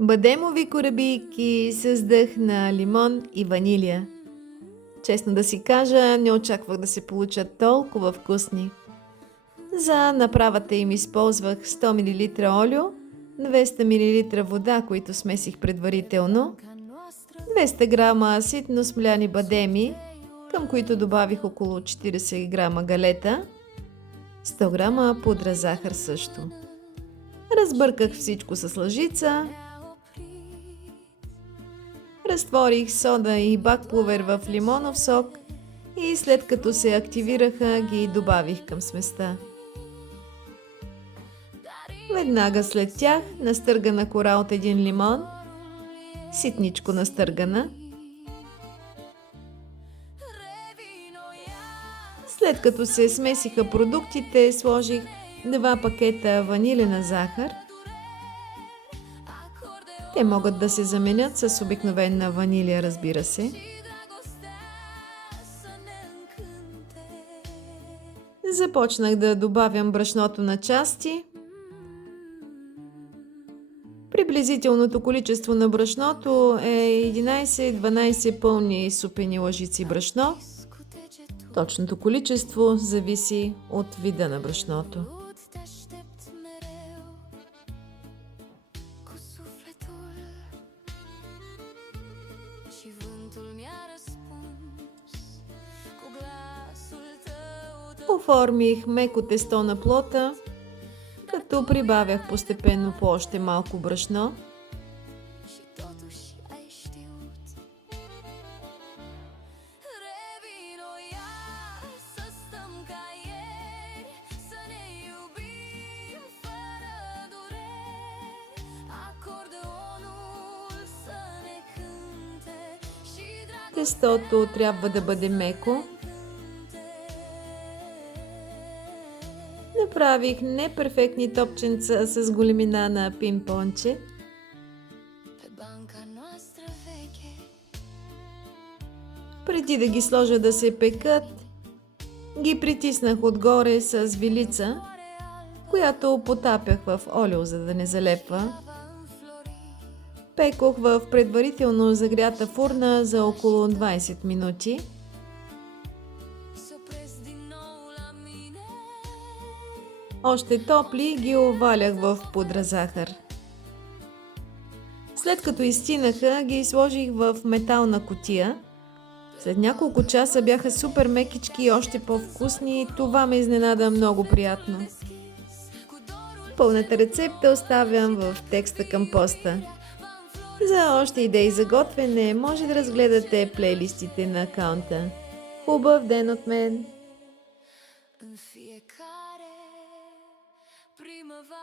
Бадемови корабийки с дъх на лимон и ванилия. Честно да си кажа, не очаквах да се получат толкова вкусни. За направата им използвах 100 мл олио, 200 мл вода, които смесих предварително, 200 грама ситно смляни бадеми, към които добавих около 40 грама галета, 100 грама пудра захар също. Разбърках всичко с лъжица, разтворих сода и бакплувер в лимонов сок и след като се активираха, ги добавих към сместа. Веднага след тях настъргана кора от един лимон, ситничко настъргана. След като се смесиха продуктите, сложих 2 пакета ванилена захар. Те могат да се заменят с обикновена ванилия, разбира се. Започнах да добавям брашното на части. Приблизителното количество на брашното е 11-12 пълни супени лъжици брашно. Точното количество зависи от вида на брашното. Оформих меко тесто на плота, като прибавях постепенно по още малко брашно. Тестото трябва да бъде меко. Направих неперфектни топченца с големина на пинг-понче. Преди да ги сложа да се пекат, ги притиснах отгоре с вилица, която потапях в олио, за да не залепва. Пекох в предварително загрята фурна за около 20 минути. Още топли ги овалях в пудра захар. След като изстинаха, ги сложих в метална кутия. След няколко часа бяха супер мекички и още по-вкусни и това ме изненада много приятно. Пълната рецепта оставям в текста към поста. За още идеи за готвене може да разгледате плейлистите на акаунта. Хубав ден от мен! Primăvară